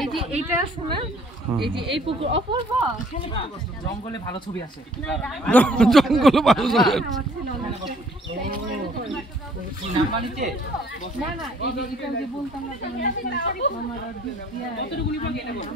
এই যে এইটা আছে না, এই যে এই পুকুর অপূর্ব জঙ্গলে ভালো ছবি আছে, জঙ্গলে ভালো ছবি আছে। না না, এই যে এটা যে বলতাম না কতটুকু নিব এটা বল।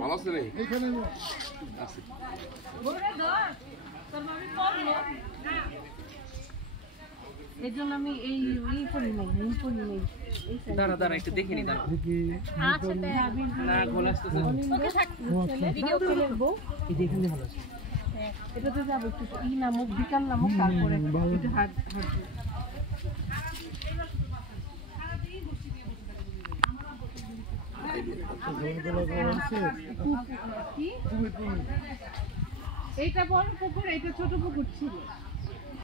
ভালো আছে রে এখানে আছে এই জন্য আমি এই পড়ি নাই, নীল পড়ি নাই। দাঁড়া দাঁড়া একটু দেখে নি, দাঁড়া না গোল আসতেছে ভিডিও করে নেব। এই যে এখানে ভালো আছে, এটাতে যাবো একটু ই নামুক, বিকাল নামুক, তারপরে একটু হাট এইটা বড় পুকুর, এইটা ছোট পুকুর ছিল।